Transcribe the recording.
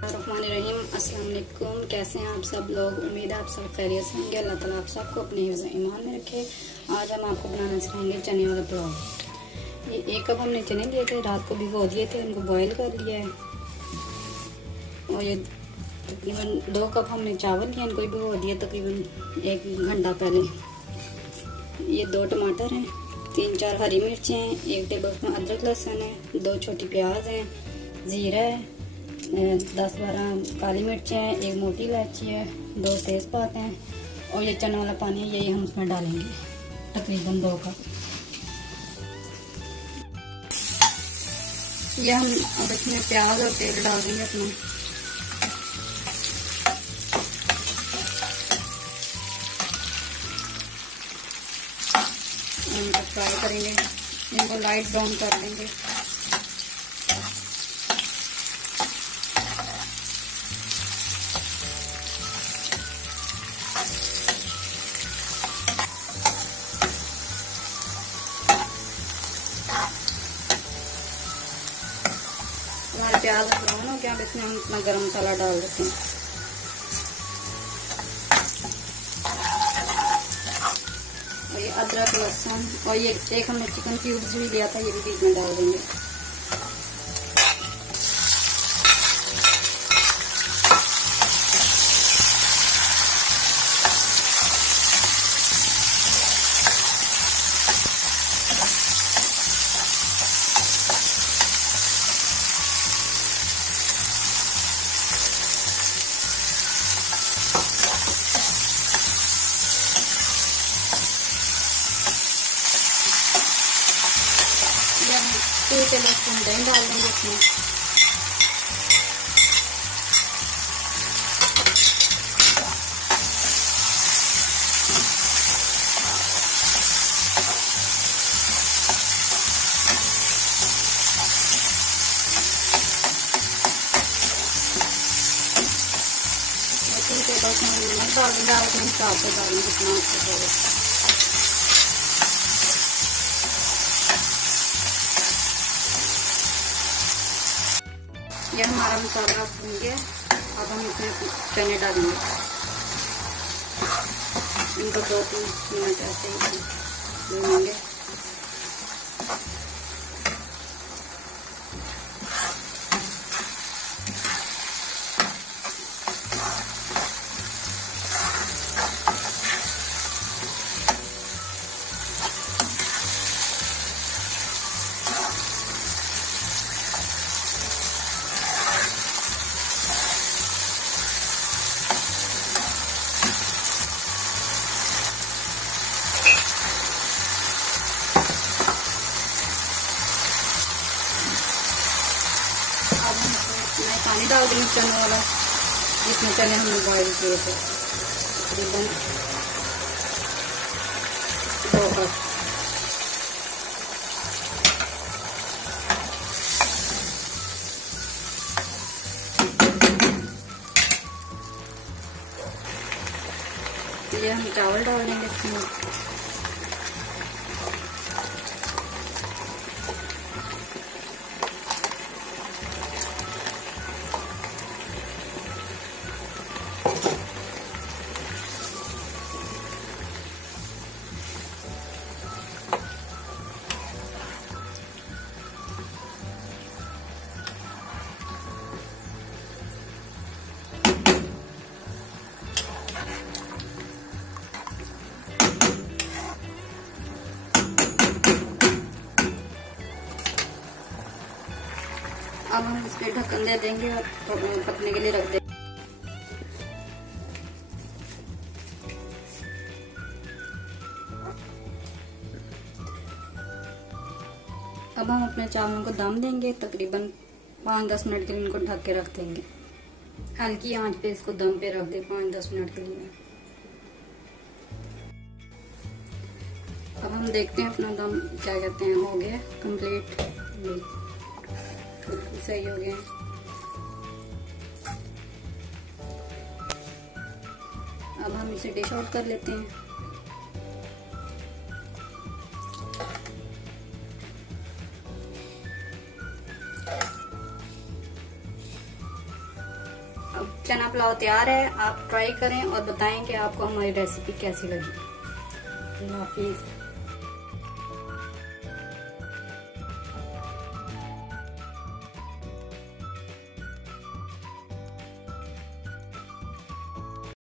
रहीम अस्सलाम वालेकुम। कैसे हैं आप सब लोग? उम्मीद है आप सब खैरियत से होंगे। अल्लाह ताला आप सबको अपने हिफ्ज़ ईमान में रखे। आज हम आपको बनाना सिखाएंगे चने वाला पुलाव। ये 1 कप हमने चने लिए थे, रात को भिगो दिए थे, उनको बॉईल कर लिया है। और ये तकरीबन 2 कप हमने चावल लिए, इनको भिगो दिया तकरीबन 1 घंटा पहले। ये 2 टमाटर हैं, 3-4 हरी मिर्चें हैं, 1 टेबल स्पून अदरक लहसुन है, 2 छोटी प्याज हैं, ज़ीरा है, 10-12 काली मिर्चें हैं, 1 मोटी इलायची है, 2 तेज़पात हैं और ये चने वाला पानी है, यही हम उसमें डालेंगे तकरीबन 2 कप। ये हम अब इसमें प्याज और तेल डाल देंगे अपना। इनको फ्राई करेंगे, इनको लाइट ब्राउन कर देंगे। हमारे प्याज ब्राउन हो गया, अब इसमें हम अपना गरम मसाला डाल देते हैं। और ये अदरक लहसुन और ये एक हमने चिकन क्यूब्स भी लिया था, ये भी बीच में डाल देंगे। टेबल स्पून दही डाल देंगे इसमें। टेबल स्पून नमक डाल के हिसाब से डालेंगे जितना आपको होगा। ये हमारा मसाला भून गया, अब हम इसमें चने डालेंगे। इनको 2-3 मिनट ऐसे ही भूनेंगे। पानी डाल देंगे चने वाला, जिसमें चने हमने बॉईल किए थे, तकरीबन 2 कप। ये हम चावल डाल देंगे इसमें। अब हम इस पे ढक्कन दे देंगे और पकने के लिए रख देंगे। अब हम अपने चावलों को दम देंगे, तकरीबन 5-10 मिनट के लिए इनको ढक के रख देंगे। हल्की आंच पे इसको दम पे रख दे 5-10 मिनट के लिए। अब हम देखते हैं अपना दम क्या कहते हैं हो गया कंप्लीट, सही हो गया। अब हम इसे डिश आउट कर लेते हैं। अब चना पुलाव तैयार है, आप ट्राई करें और बताएं कि आपको हमारी रेसिपी कैसी लगी। अल्लाह हाफिज।